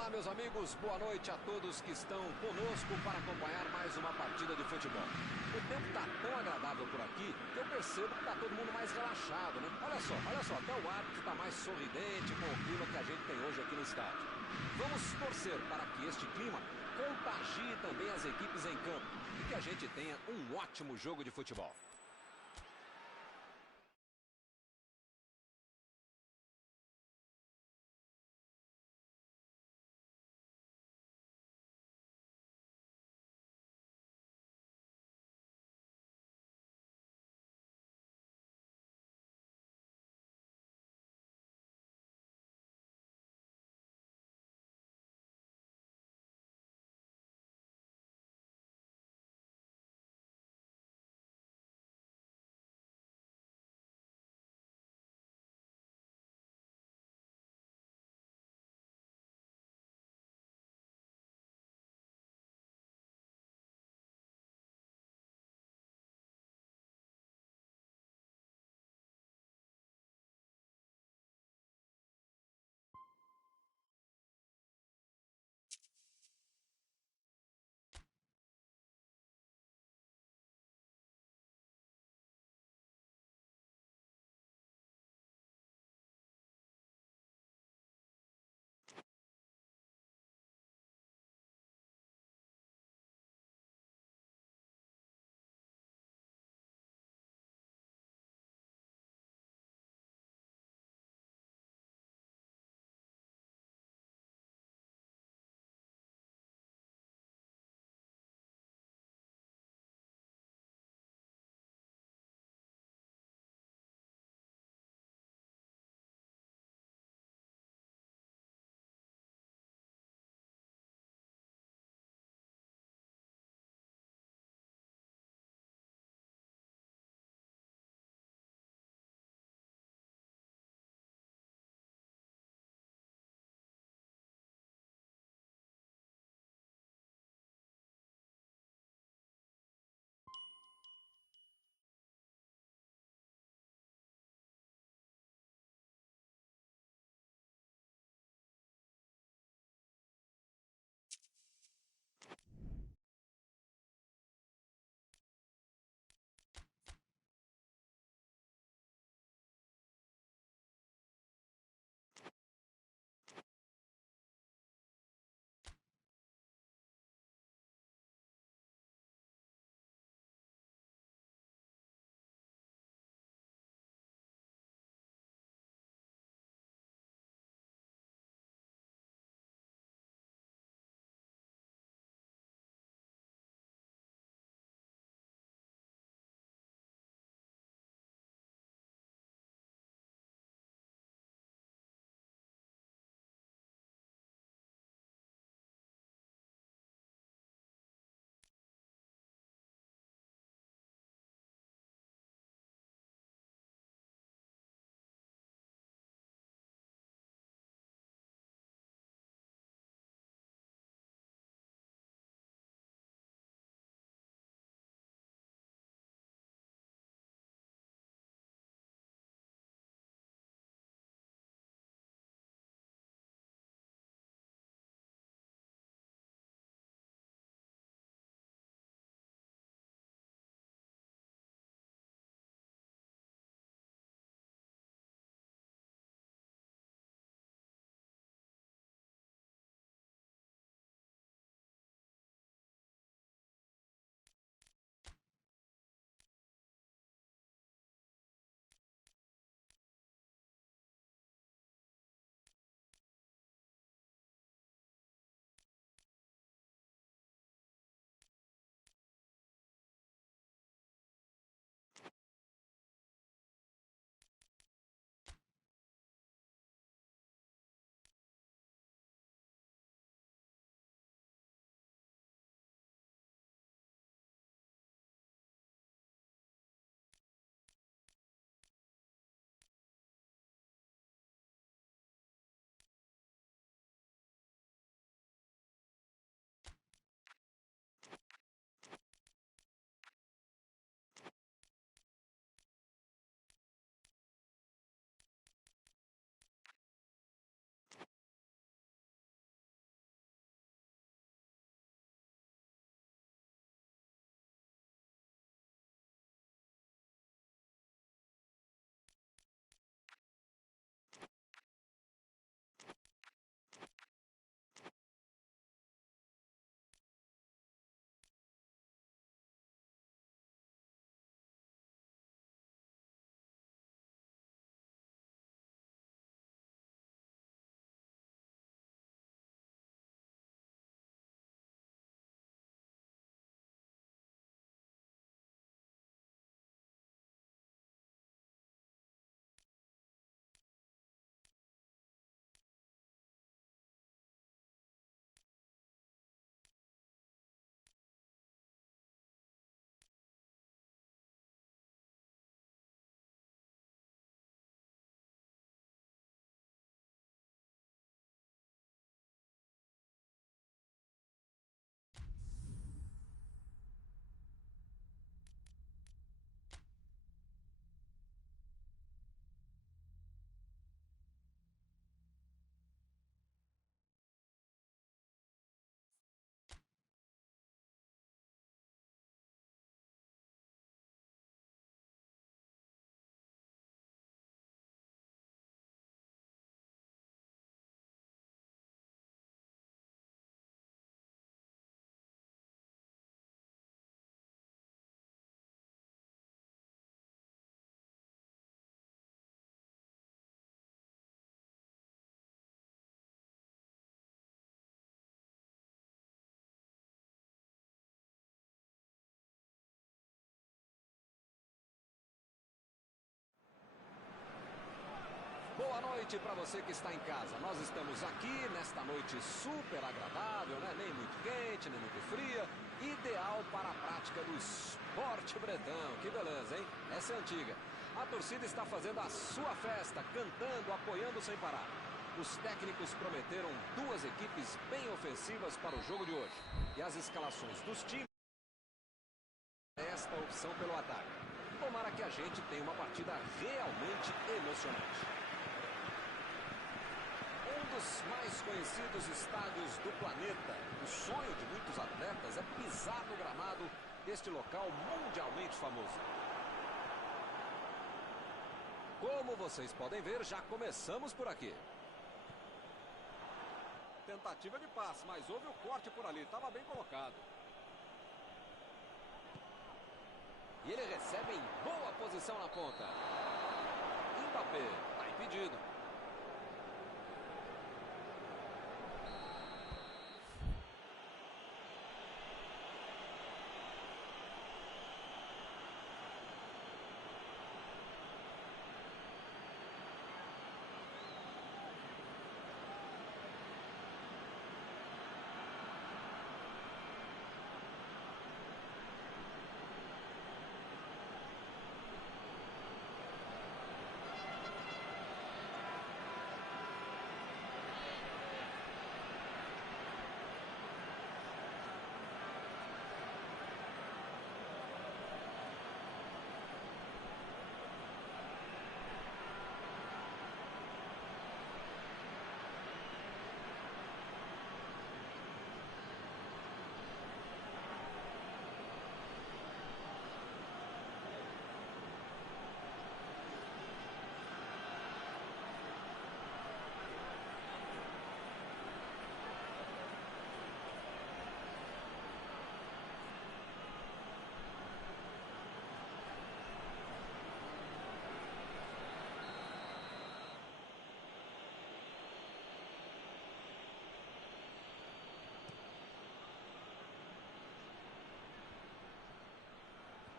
Olá, meus amigos, boa noite a todos que estão conosco para acompanhar mais uma partida de futebol. O tempo está tão agradável por aqui que eu percebo que está todo mundo mais relaxado, né? Olha só, até o árbitro está mais sorridente com o clima que a gente tem hoje aqui no estádio. Vamos torcer para que este clima contagie também as equipes em campo e que a gente tenha um ótimo jogo de futebol. Boa noite para você que está em casa. Nós estamos aqui nesta noite super agradável, né? Nem muito quente, nem muito fria. Ideal para a prática do esporte bretão. Que beleza, hein? Essa é antiga. A torcida está fazendo a sua festa, cantando, apoiando sem parar. Os técnicos prometeram duas equipes bem ofensivas para o jogo de hoje. E as escalações dos times, esta opção pelo ataque. Tomara que a gente tenha uma partida realmente emocionante. Um dos mais conhecidos estádios do planeta. O sonho de muitos atletas é pisar no gramado deste local mundialmente famoso. Como vocês podem ver, já começamos por aqui. Tentativa de passe, mas houve o corte por ali. Estava bem colocado. E ele recebe em boa posição na ponta. Mbappé, está impedido.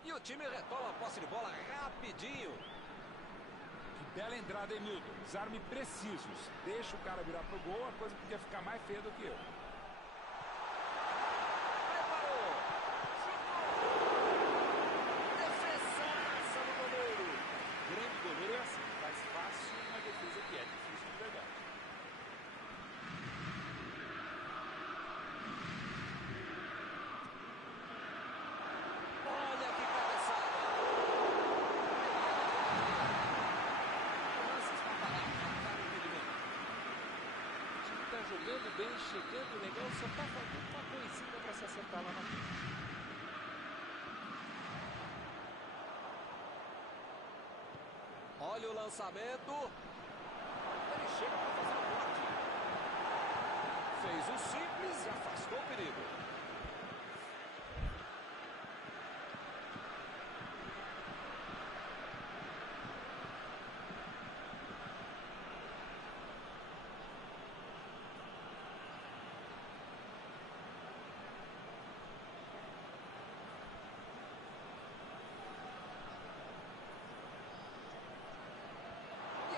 E o time retoma a posse de bola rapidinho. Que bela entrada, hein, Milton? Desarme precisos. Deixa o cara virar pro gol, a coisa podia ficar mais feia do que eu. Preparou. Defesaça do goleiro. Grande goleiro é assim, faz fácil uma defesa que é difícil de pegar. Jogando bem, chegando legal, só tá faltando uma coisinha para se acertar lá na frente. Olha o lançamento. Ele chega para fazer o corte. Fez o simples e afastou o perigo.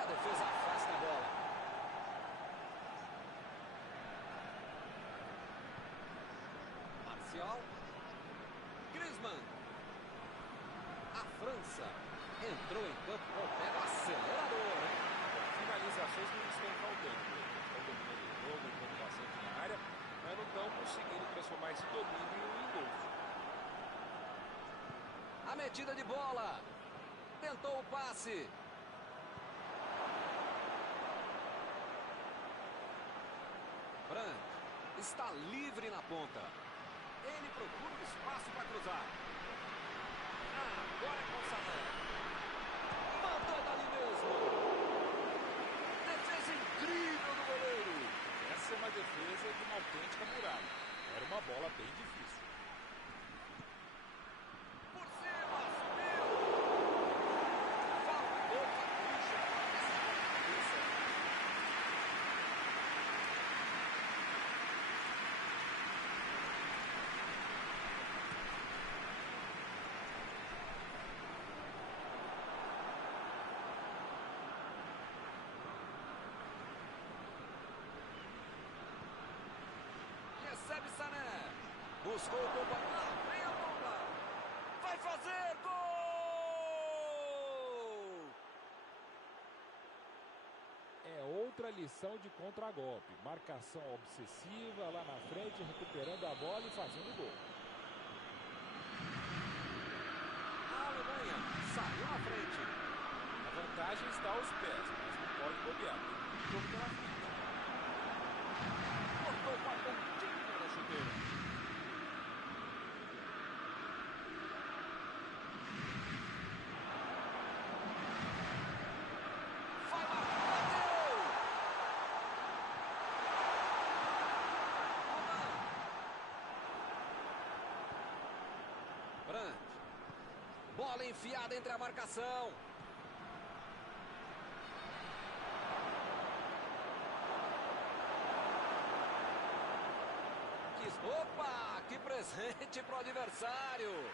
Defesa afasta a bola. Marcial. Griezmann. A França entrou em campo com o pé no acelerador, hein? Finalizações não estão faltando. Estão dominando o jogo, entrando bastante na área, mas não estão conseguindo transformar esse domínio em gols. A metida de bola. Tentou o passe. Brandt está livre na ponta. Ele procura um espaço para cruzar. Agora é com o Sané. Mandou dali mesmo. Defesa incrível do goleiro. Essa é uma defesa de uma autêntica muralha. Era uma bola bem difícil. Por cima, subiu. Faltou capricho para essa cabeça. Buscou o companheiro. Vem a bola. Vai fazer gol! É outra lição de contragolpe. Marcação obsessiva lá na frente, recuperando a bola e fazendo gol. A Alemanha saiu na frente. A vantagem está aos pés, mas não pode bobear. Tem muito jogo pela frente. Cortou com a pontinha da chuteira. Vai marcar, bateu! Brandt. Bola enfiada entre a marcação. Opa, que presente pro adversário.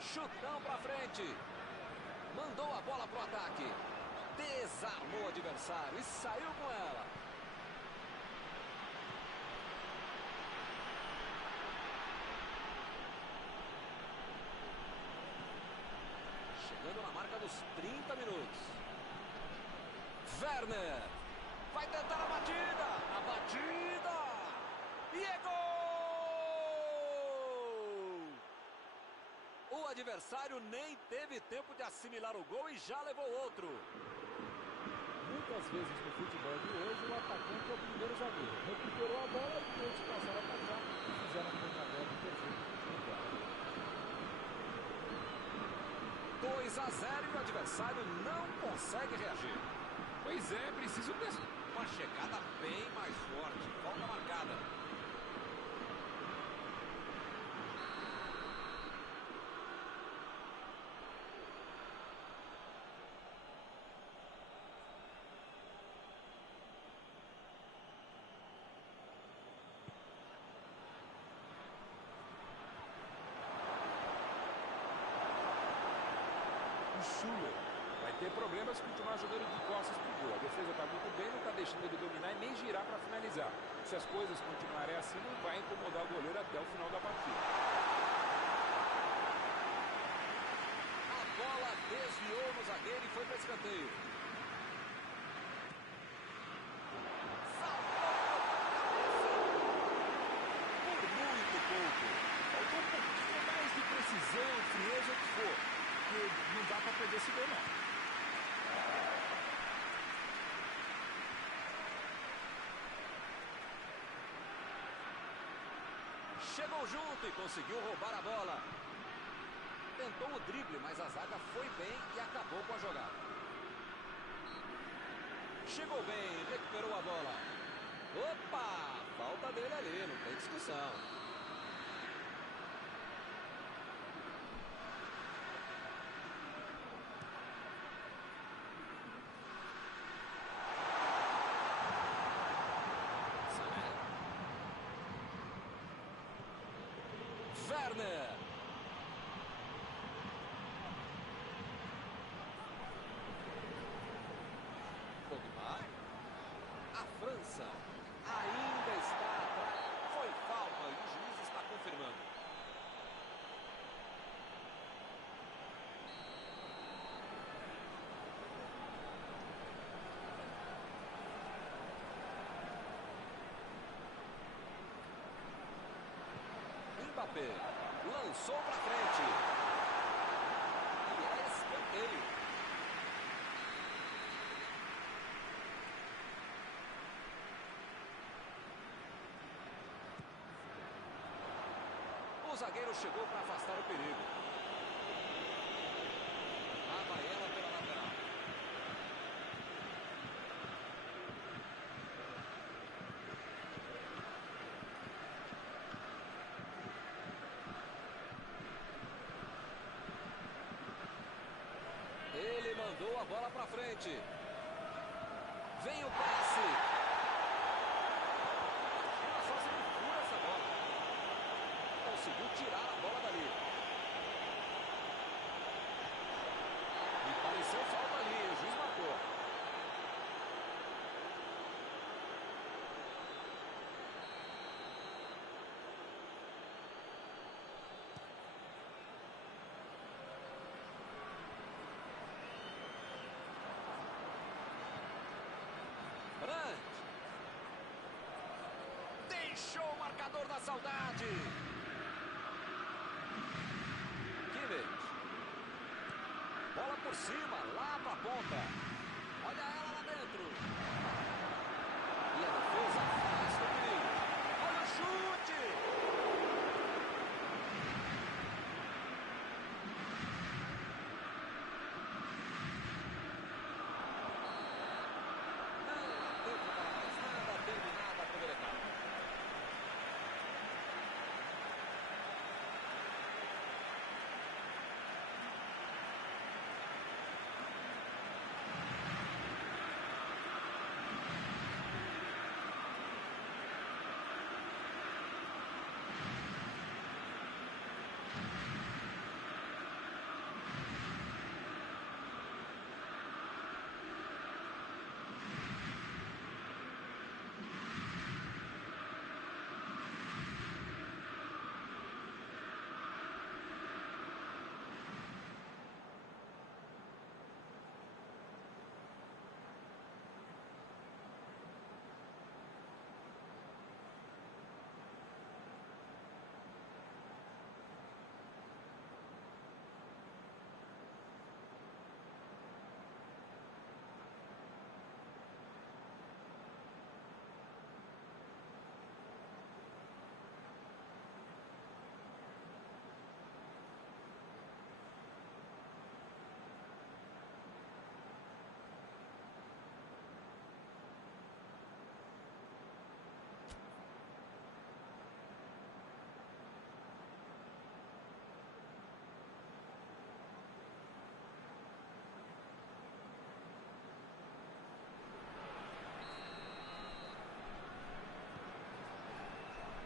Chutão pra frente. Mandou a bola pro ataque. Desarmou o adversário e saiu com ela. Chegando na marca dos 30 minutos. Werner. Vai tentar a batida. A batida. E é gol! O adversário nem teve tempo de assimilar o gol e já levou outro. Muitas vezes no futebol de hoje o atacante é o primeiro zagueiro. Recuperou a bola e todos passaram a atacar e fizeram um contragolpe perfeito. 2-0 e o adversário não consegue reagir. Pois é, preciso desse. Uma chegada bem mais forte. Falta marcada. Schuller vai ter problemas se continuar jogando de costas pro gol. A defesa está muito bem, não está deixando ele dominar e nem girar para finalizar. Se as coisas continuarem assim, não vai incomodar o goleiro até o final da partida. A bola desviou no zagueiro e foi para escanteio. Saltou por muito pouco. Faltou um pouquinho mais de precisão, frieza, o que for. Não dá para perder esse gol, não. Chegou junto e conseguiu roubar a bola. Tentou o drible, mas a zaga foi bem e acabou com a jogada. Chegou bem, recuperou a bola. Opa! Falta dele ali, não tem discussão. Werner. Pogba. A França ainda está atrás. Foi falta e o juiz está confirmando. Mbappé lançou para frente. E é escanteio. O zagueiro chegou para afastar o perigo. A Baela pela lateral. Ele mandou a bola para frente. Vem o passe. Imagina só se ele fura essa bola. Conseguiu tirar a bola dali. E pareceu falta ali. O juiz marcador da saudade. Kimmich. Bola por cima, lá pra ponta. Olha ela lá dentro. E a defesa afasta o perigo. Olha o chute. Não deu pra falar mais nada, terminada a primeira etapa.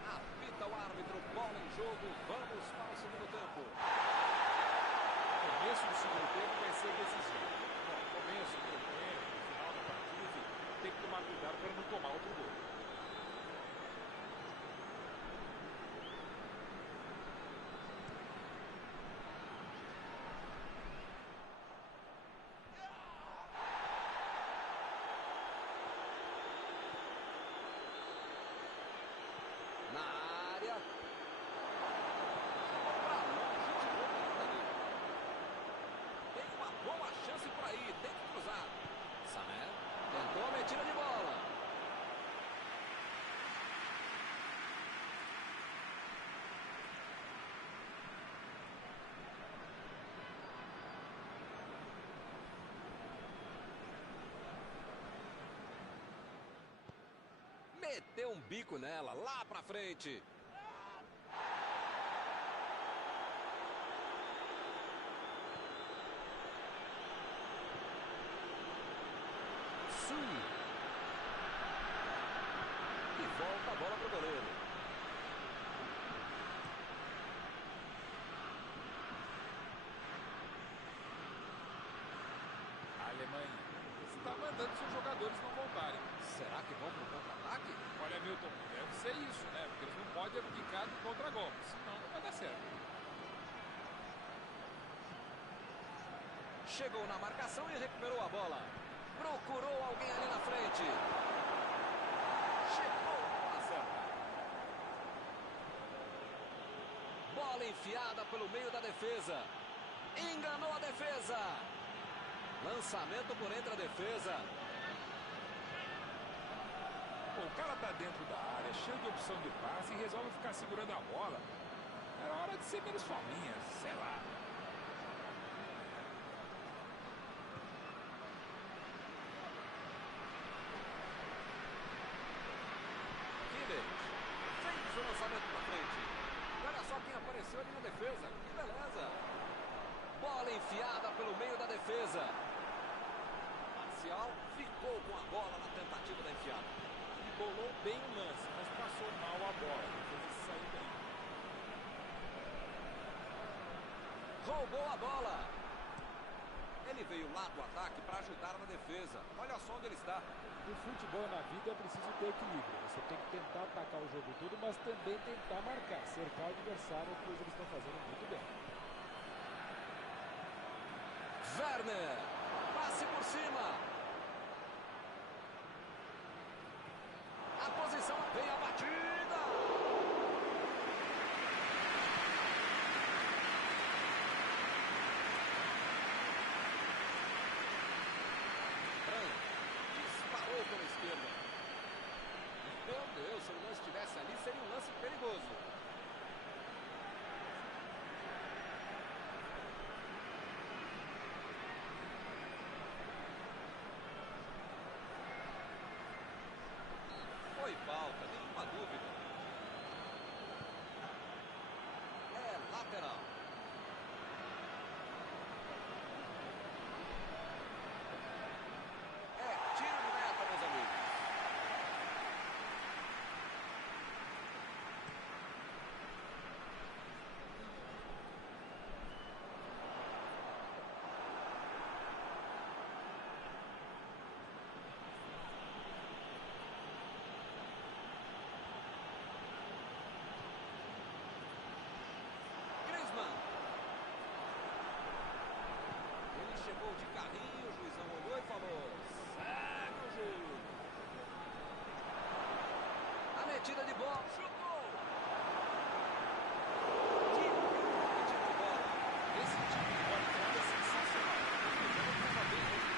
Apita o árbitro, bola em jogo, vamos para o segundo tempo. O começo do segundo tempo vai ser decisivo. Bom, começo, meio tempo, final da partida, enfim, tem que tomar cuidado para não tomar outro gol. Na área. Pra longe de novo ali. Tem uma boa chance por aí, tem que cruzar. Sané tentou a metida de bola. Meteu um bico nela, lá pra frente. Sui. E volta a bola pro goleiro. A Alemanha está mandando seus jogadores não voltarem. Será que vão pro contra-ataque? Olha, Milton, deve ser isso, né? Porque eles não podem abdicar do contra-golpe, senão não vai dar certo. Chegou na marcação e recuperou a bola. Procurou alguém ali na frente. Chegou na bola certa. Bola enfiada pelo meio da defesa. Enganou a defesa. Lançamento por entre a defesa. Pô, o cara tá dentro da área, cheio de opção de passe e resolve ficar segurando a bola. Era hora de ser menos fominha, sei lá. Kimmich fez o lançamento pra frente. Olha só quem apareceu ali na defesa. Que beleza. Bola enfiada pelo meio da defesa. Marcial ficou com a bola na tentativa da enfiada. Bolou bem o lance, mas passou mal a bola. Fez sair bem. Roubou a bola. Ele veio lá do ataque para ajudar na defesa. Olha só onde ele está. No futebol, na vida, é preciso ter equilíbrio. Você tem que tentar atacar o jogo todo, mas também tentar marcar, cercar o adversário, pois eles estão fazendo muito bem. Werner, passe por cima. A posição, vem a batida. batida de bola. Chutou! Que batida de bola. Esse tipo de bola entrada é sensacional. O jogo estava bem longe.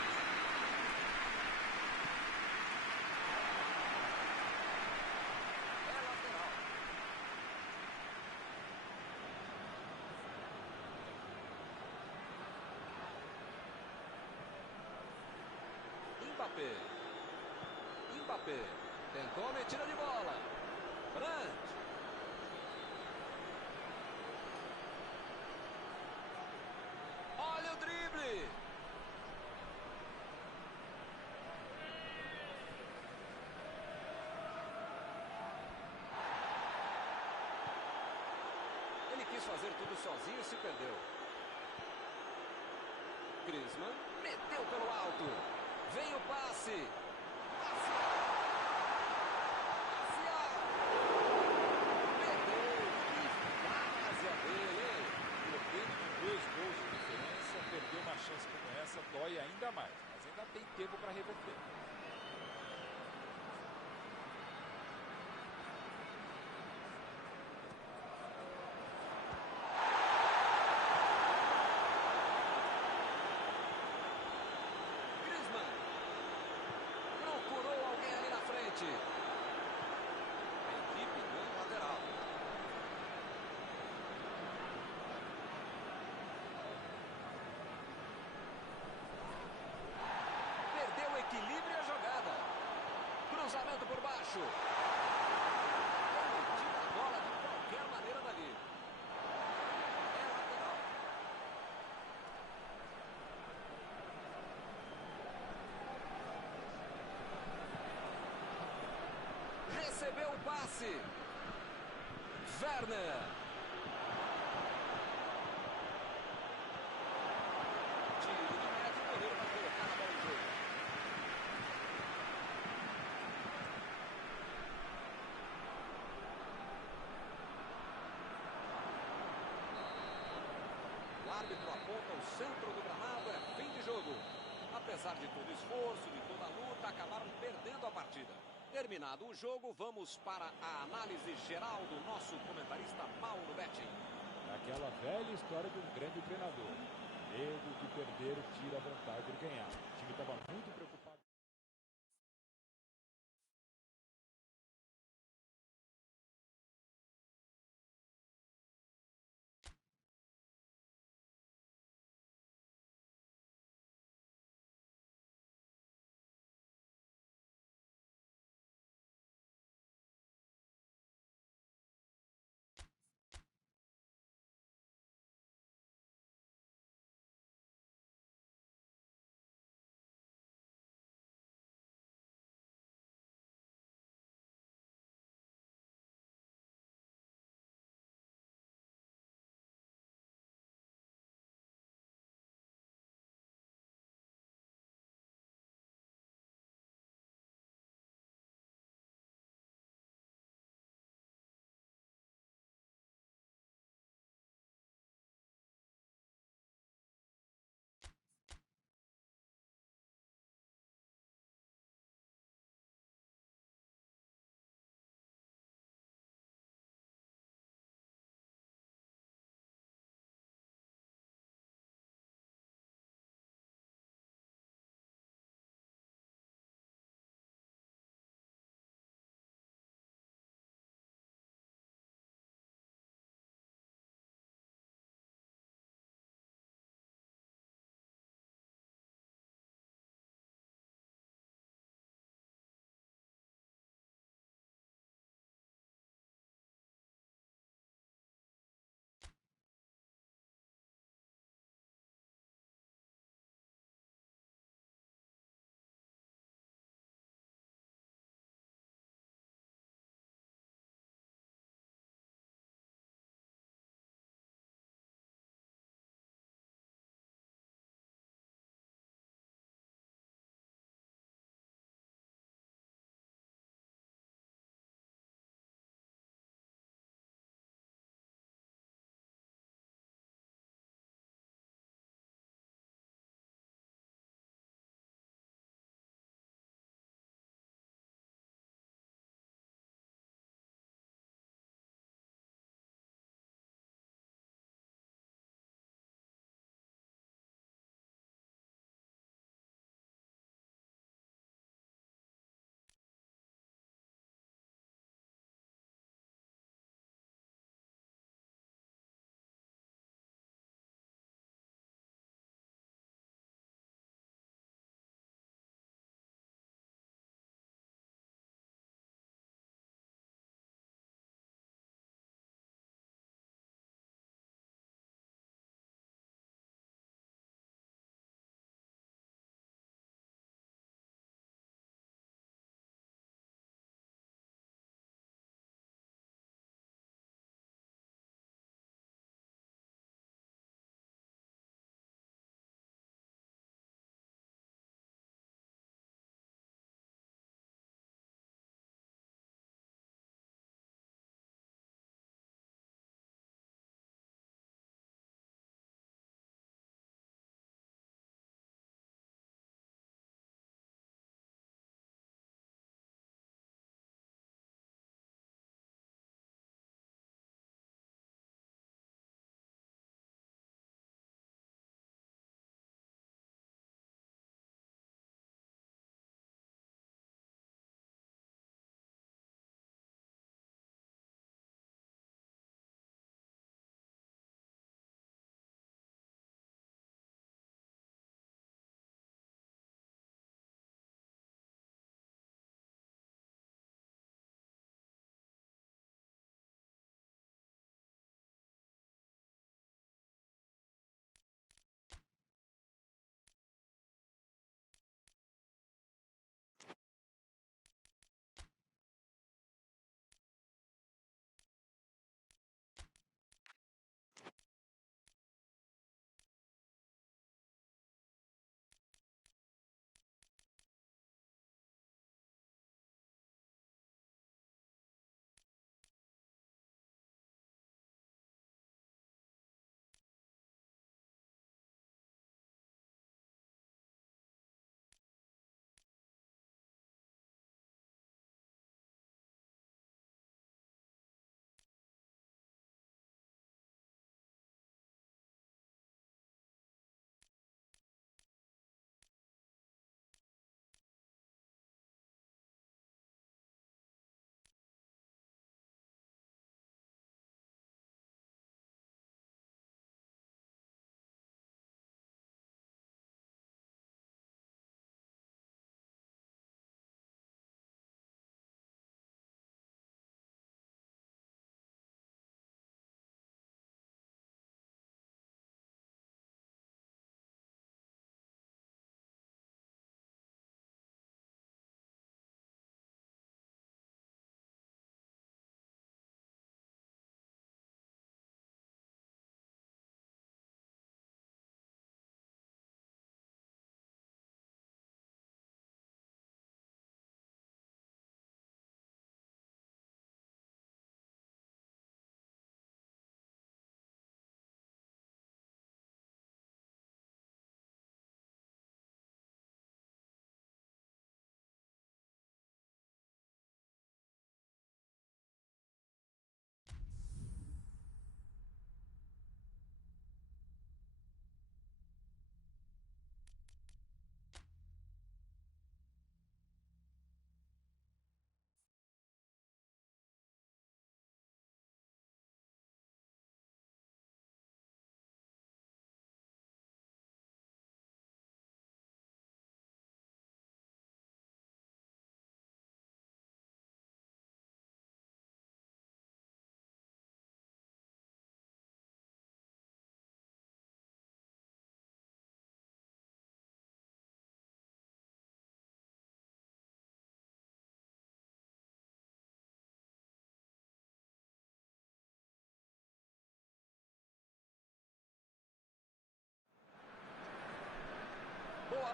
É lateral. Mbappé. Tentou a metida de bola. Brandt. Olha o drible. Ele quis fazer tudo sozinho e se perdeu. Griezmann meteu pelo alto. Vem o passe. Perder uma chance como essa dói ainda mais, mas ainda tem tempo para reverter. Griezmann procurou alguém ali na frente. A equipe no lateral. Equilíbrio e a jogada. Cruzamento por baixo. Ele tira a bola de qualquer maneira dali. É lateral. Recebeu o passe. Werner. Tiro de meta, o goleiro vai colocar na bola do jogo. O árbitro aponta o centro do gramado, é fim de jogo. Apesar de todo o esforço, de toda a luta, acabaram perdendo a partida. Terminado o jogo, vamos para a análise geral do nosso comentarista Mauro Betting. Aquela velha história de um grande treinador. Medo de perder tira a vontade de ganhar. O time estava muito preocupado.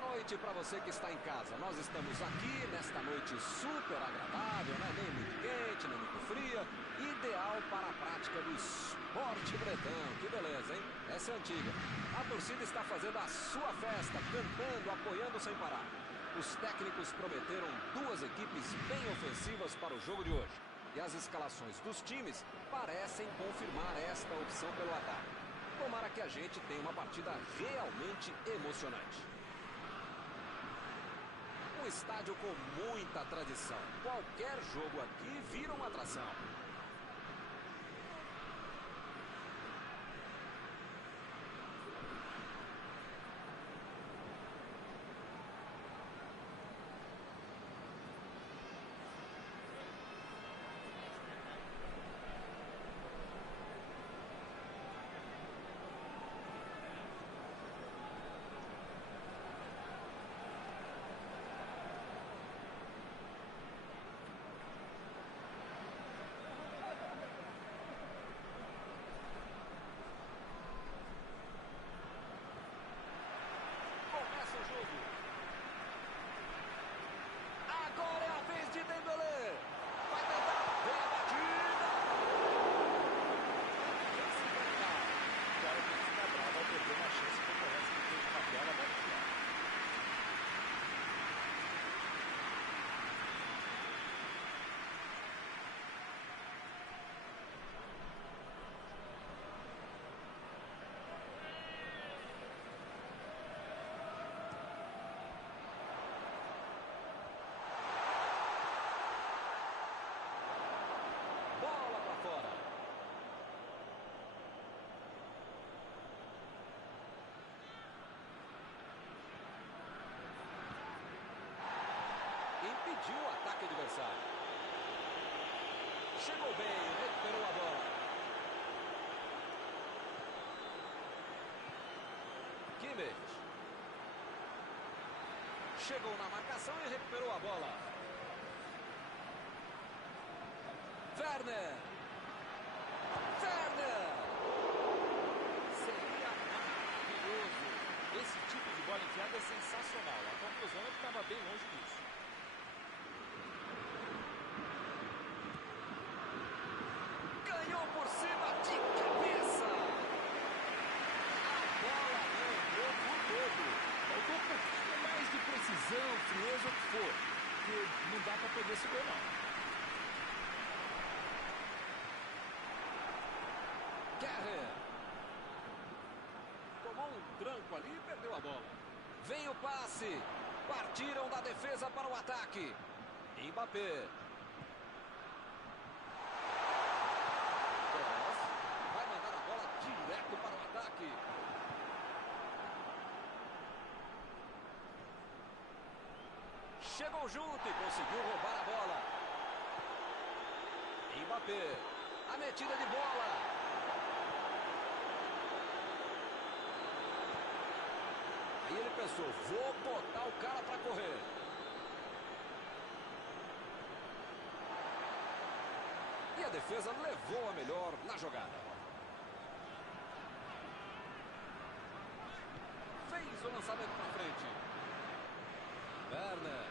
noite para você que está em casa. Nós estamos aqui nesta noite super agradável, né? Nem muito quente, nem muito fria. Ideal para a prática do esporte bretão. Que beleza, hein? Essa é antiga. A torcida está fazendo a sua festa, cantando, apoiando sem parar. Os técnicos prometeram duas equipes bem ofensivas para o jogo de hoje. E as escalações dos times parecem confirmar esta opção pelo ataque. Tomara que a gente tenha uma partida realmente emocionante. Um estádio com muita tradição. Qualquer jogo aqui vira uma atração. Agora é a vez de Dembélé. Vai tentar. Vem a batida. Tem que se encantar. O cara tem que ficar bravo ao perder uma chance como essa que teve uma bela batida. Bola para fora. Impediu o ataque adversário. Chegou bem, recuperou a bola. Kimmich. Chegou na marcação e recuperou a bola. Werner. Werner. Seria maravilhoso. Esse tipo de bola enfiada é sensacional. A conclusão é que estava bem longe disso. Ganhou por cima de cabeça. A bola não entrou por todo. Faltou um pouquinho mais de precisão, frieza, o que for. Porque não dá para perder esse gol, não. Guerra. Tomou um tranco ali e perdeu a bola. Vem o passe. Partiram da defesa para o ataque. Mbappé. Kroos. Vai mandar a bola direto para o ataque. Chegou junto e conseguiu roubar a bola. Mbappé. A metida de bola. Aí ele pensou, vou botar o cara para correr. E a defesa levou a melhor na jogada. Fez o lançamento para frente. Werner.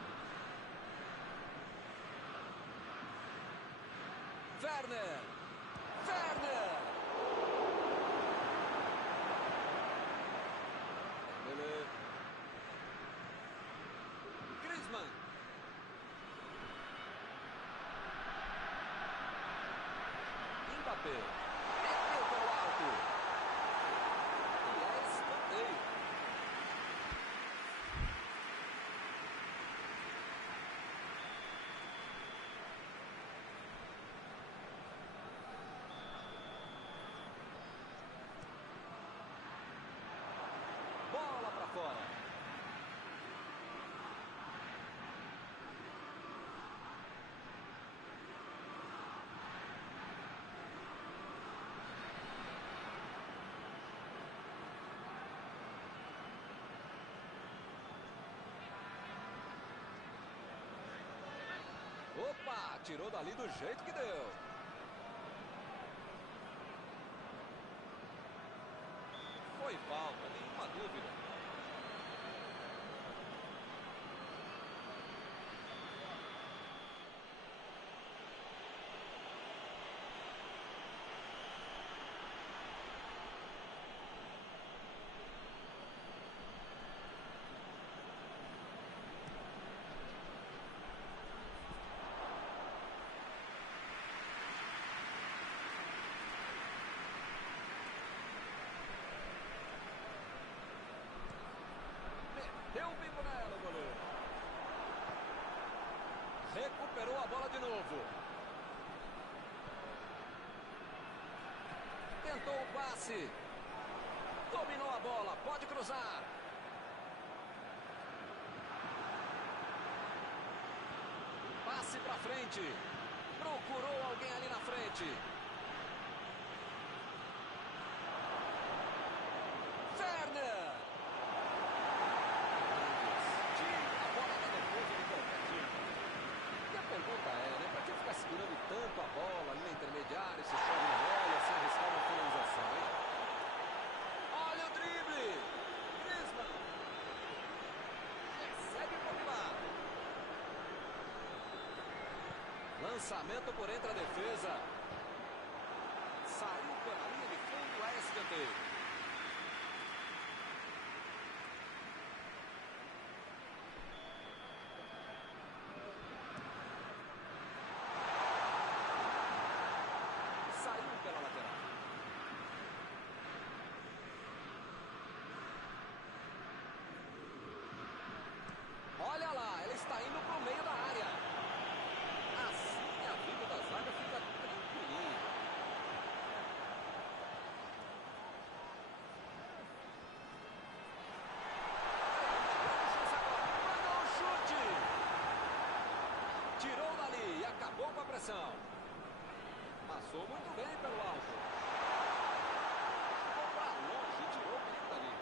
Werner. Werner. Dembélé. Griezmann. Mbappé. Meteu pelo alto. E é escanteio. Bola para fora. Opa, tirou dali do jeito que deu. Foi falta, nenhuma dúvida. de novo. Tentou o passe. Dominou a bola, pode cruzar. Passe pra frente. Procurou alguém ali na frente. Werner. Tira a bola da defesa de qualquer time. E a pergunta é, né? Pra que ficar segurando tanto a bola ali na intermediária, se chove na bola, sem arriscar uma finalização, hein? Olha o drible. Griezmann. Recebe o Pogba. Lançamento por entre a defesa. Saiu pela linha de fundo a escanteio. Saiu pela lateral. Olha lá, ela está indo para o meio da área. Assim a vida da zaga fica tranquilinha. Mandou o chute. Tirou dali e acabou com a pressão. Passou muito bem pelo alto. Ficou para longe, tirou o perigo dali.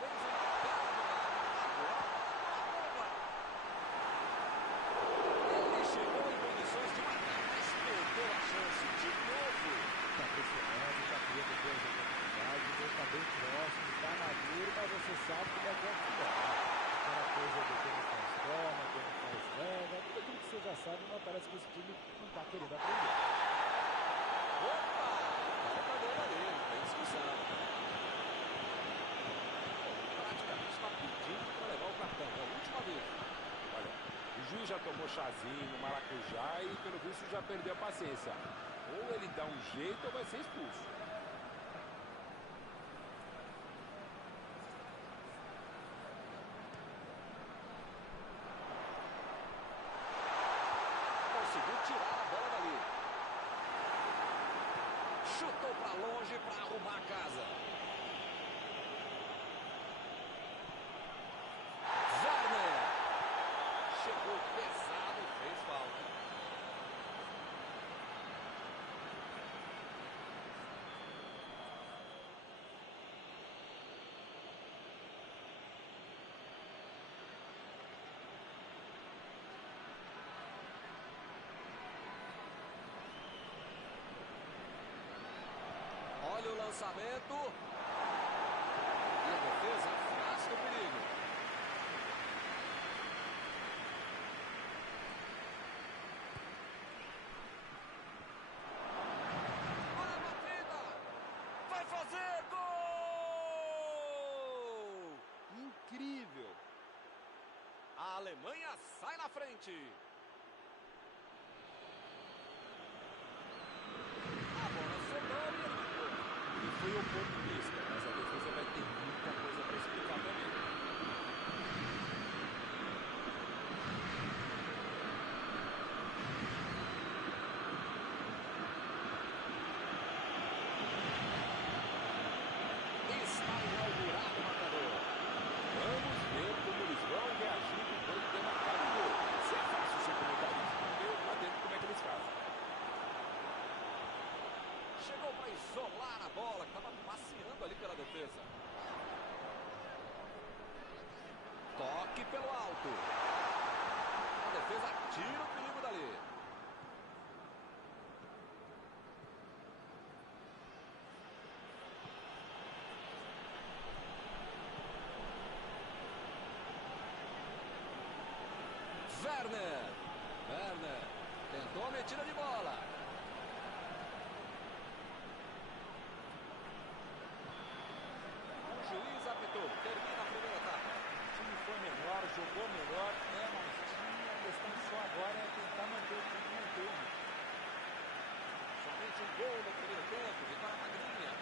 Fez uma bela jogada. Agora, a bomba. Ele chegou em condições de matar, mas perdeu a chance de novo. Está pressionando, está criando boas oportunidades, está bem próximo, está maduro, mas você sabe como é que é o futebol. Aquela coisa do quem faz toma, quem faz leva, tudo aquilo que você já sabe, mas parece que esse time não está querendo aprender. Opa! Falta dele ali, não tem discussão. Praticamente está pedindo para levar o cartão, é a última vez. Olha, o juiz já tomou chazinho, maracujá e pelo visto já perdeu a paciência. Ou ele dá um jeito ou vai ser expulso. Conseguiu tirar a bola dali. Chutou para longe para arrumar a casa. Werner. Chegou pesado e fez falta. Olha o lançamento. E a defesa afasta o perigo. Olha a batida. Vai fazer gol! Incrível. A Alemanha sai na frente. A bola sobrou e ele ficou. Ele foi oportunista, mas a defesa vai ter muita coisa para explicar também. Está inaugurado o marcador. Vamos ver como eles vão reagir depois de ter marcado o gol. Se é fácil ser comentarista, ver lá dentro como é que eles fazem. Chegou para isolar a bola, que estava passeando ali pela defesa. Toque pelo alto. A defesa tira o perigo dali. Werner. Werner tentou a metida de bola. O juiz apitou. Termina a primeira etapa. O time foi melhor, jogou melhor, mas tinha a questão só agora é tentar manter o time no turno. Somente um gol no primeiro tempo. Vitória magrinha.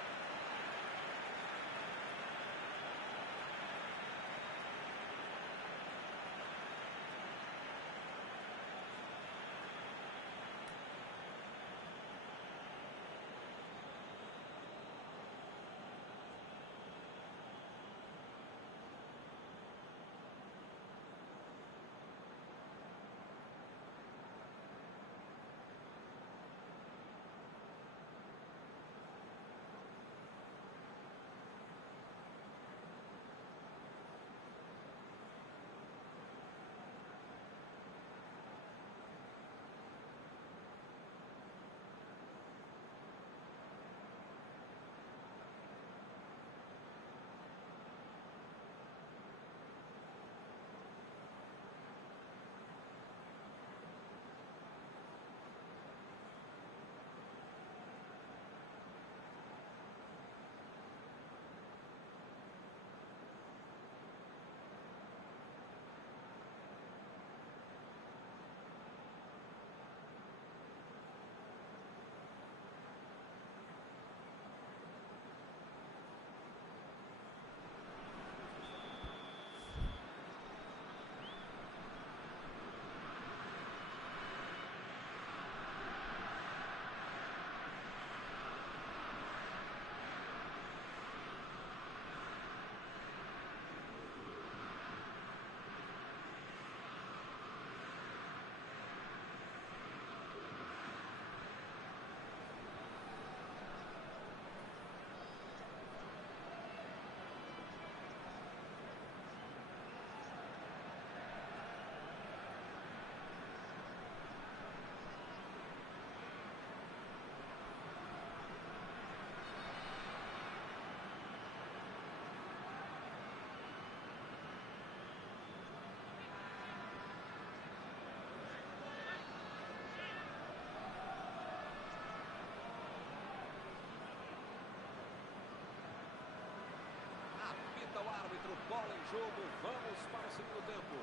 bola em jogo, vamos para o segundo tempo.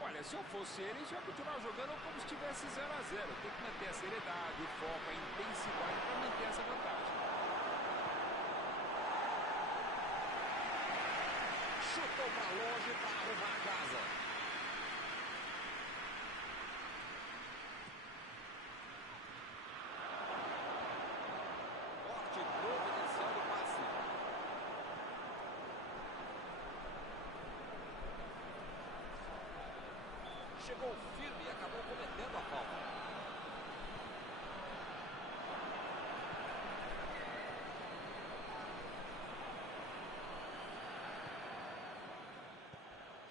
Olha, se eu fosse ele, já continuar jogando como se estivesse 0 a 0. Tem que manter a seriedade, o foco, a intensidade para manter essa vantagem. Chutou para longe para arrumar a casa. Corte providencial do passe. Chegou firme e acabou cometendo a falta.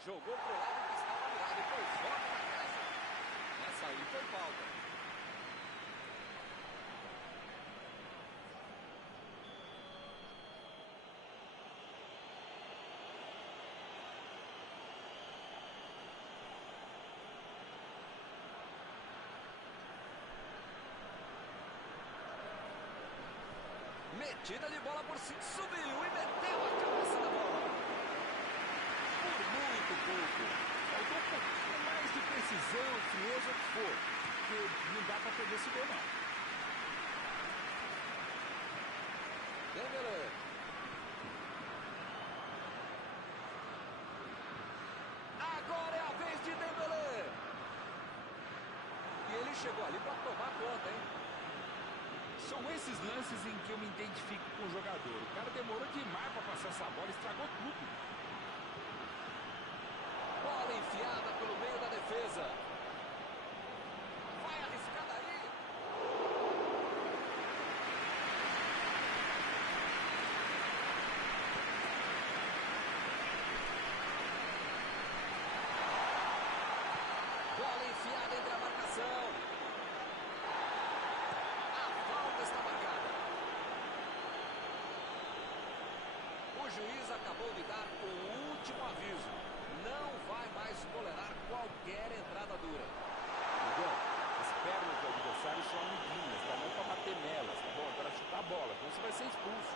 Jogou pro lado que estava virado e foi forte na casa. Essa aí foi falta. Metida de bola por cima, subiu e meteu a cabeça na bola. Por muito pouco. Faltou um pouquinho mais de precisão, frieza, o que for. Porque não dá para perder esse gol, não. Dembélé. Agora é a vez de Dembélé. E ele chegou ali para tomar conta, hein? São esses lances em que eu me identifico com o jogador. O cara demorou demais para passar essa bola, estragou tudo. Bola enfiada pelo meio da defesa. Vai arriscar daí. Bola enfiada entre a marcação. A falta está marcada. O juiz acabou de dar o último aviso. Não vai mais tolerar qualquer entrada dura. Miguel, as pernas do adversário são amiguinhas, tá bom para bater nelas, tá bom? Para chutar a bola, então você vai ser expulso.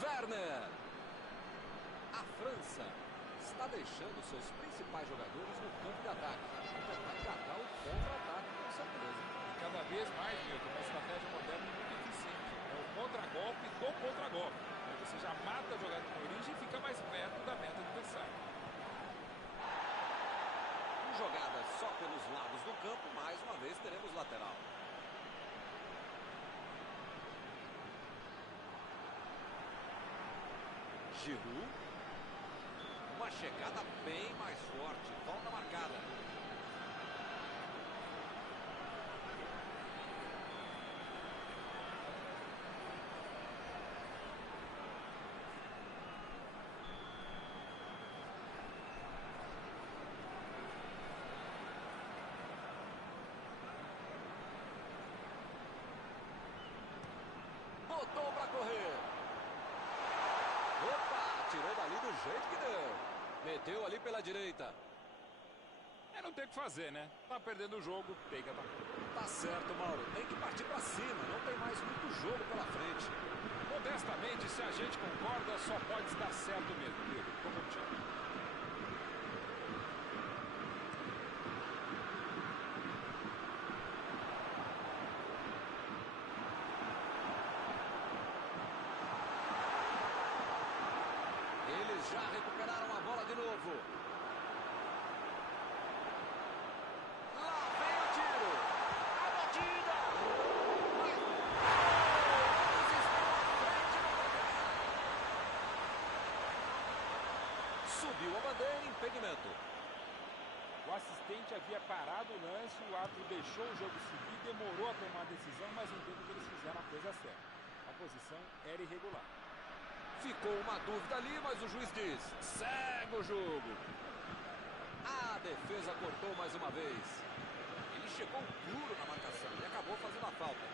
Werner. A França está deixando seus principais jogadores no campo de ataque. Vai encarar o contra-ataque, com certeza. E cada vez mais, Milton, uma estratégia moderna e muito eficiente. É o contra-golpe do contra-golpe. Aí você já mata a jogada de origem e fica mais perto da meta adversária. Jogadas só pelos lados do campo, mais uma vez teremos lateral. Giroud. Uma chegada bem mais forte. Falta marcada. Botou para correr. Opa, tirou dali do jeito que deu. Meteu ali pela direita. É, não tem o que fazer, né? Tá perdendo o jogo, tem que atacar. Tá certo, Mauro. Tem que partir para cima. Não tem mais muito jogo pela frente. Modestamente, se a gente concorda, só pode estar certo mesmo, viu? Como eu te amo. Eles já recuperaram a bola de novo. Lá vem o tiro. A batida. Eles estão à frente do placar. Subiu a bandeira, impedimento. O assistente havia parado o lance, o árbitro deixou o jogo seguir, demorou a tomar a decisão, mas entendo que eles fizeram a coisa certa. A posição era irregular. Ficou uma dúvida ali, mas o juiz diz: segue o jogo. A defesa cortou mais uma vez. Ele chegou duro na marcação e acabou fazendo a falta.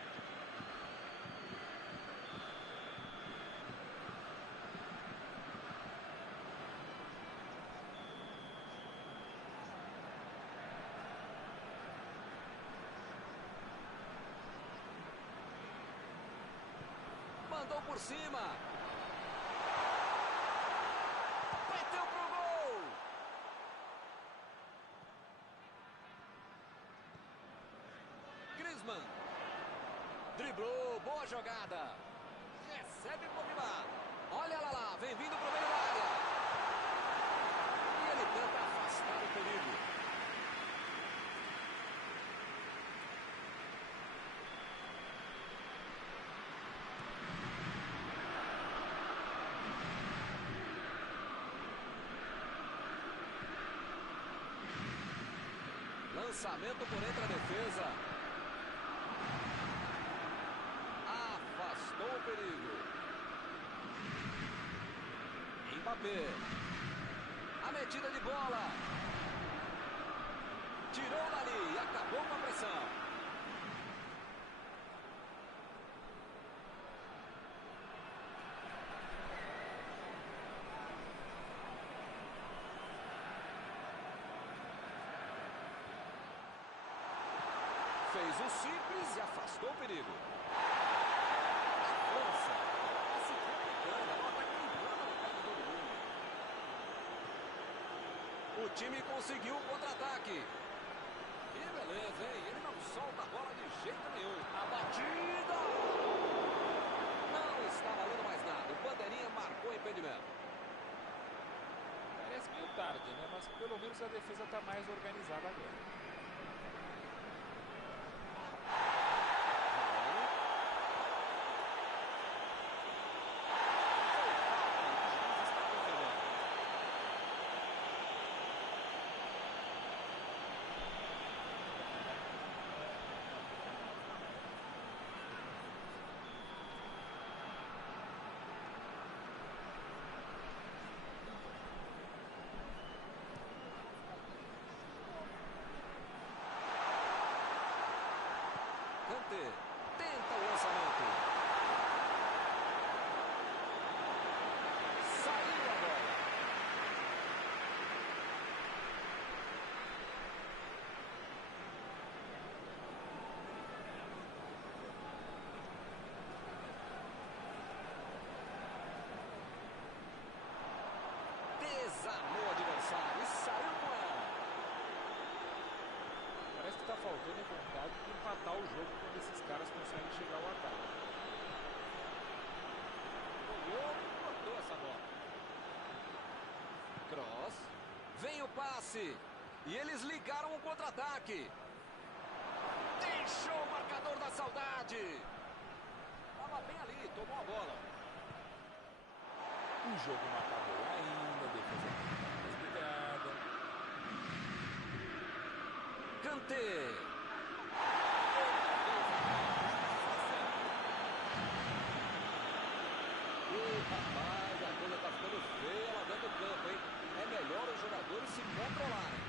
Mandou por cima. Bateu pro gol. Griezmann. Driblou, boa jogada. Recebe Pogba. Olha lá, vem vindo pro meio da área. E ele tenta afastar o perigo. Lançamento por entre a defesa. Afastou o perigo. Mbappé. A metida de bola. Tirou dali e acabou com a pressão. Fez o simples e afastou o perigo. A França está se complicando, a bola está queimando no pé de todo mundo. O time conseguiu o contra-ataque. Que beleza, hein? Ele não solta a bola de jeito nenhum. A batida! Não está valendo mais nada. O bandeirinha marcou o impedimento. Parece meio tarde, né? Mas pelo menos a defesa está mais organizada agora. Kanté tenta o lançamento. Saiu a bola. Desarmou o adversário e saiu com ela. Parece que está faltando vontade de empatar o jogo quando esses caras conseguem chegar ao ataque. Olhou e cortou essa bola. Cross. Vem o passe. E eles ligaram o contra-ataque. Deixou o marcador da saudade. Estava bem ali, tomou a bola. O jogo não acabou ainda, a defesa mais ligada. Kanté. Rapaz, a coisa tá ficando feia lá dentro do campo, hein? É melhor os jogadores se controlarem.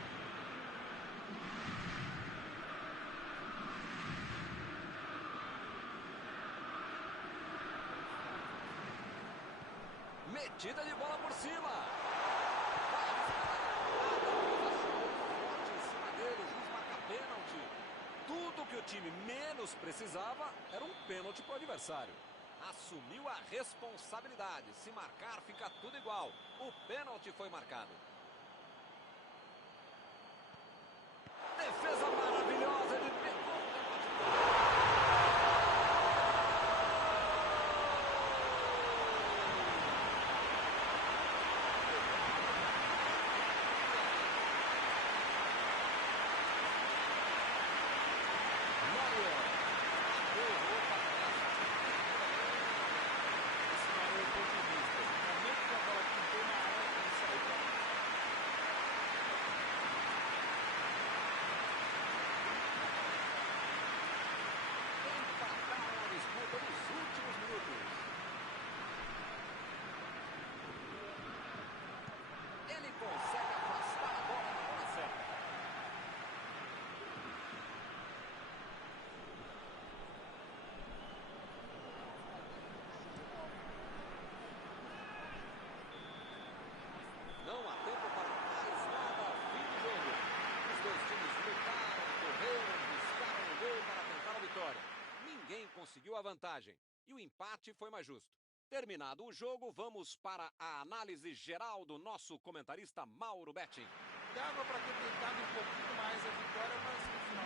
Metida de bola por cima. Vai a coisa chegou forte em cima dele, o juiz marca pênalti. Tudo que o time menos precisava era um pênalti para o adversário. Assumiu a responsabilidade. Se marcar, fica tudo igual. O pênalti foi marcado. Defesa maravilhosa. Ele pegou o conseguiu a vantagem. e o empate foi mais justo. Terminado o jogo, vamos para a análise geral do nosso comentarista Mauro Betting. Dava para ter tentado um pouquinho mais a vitória, mas no final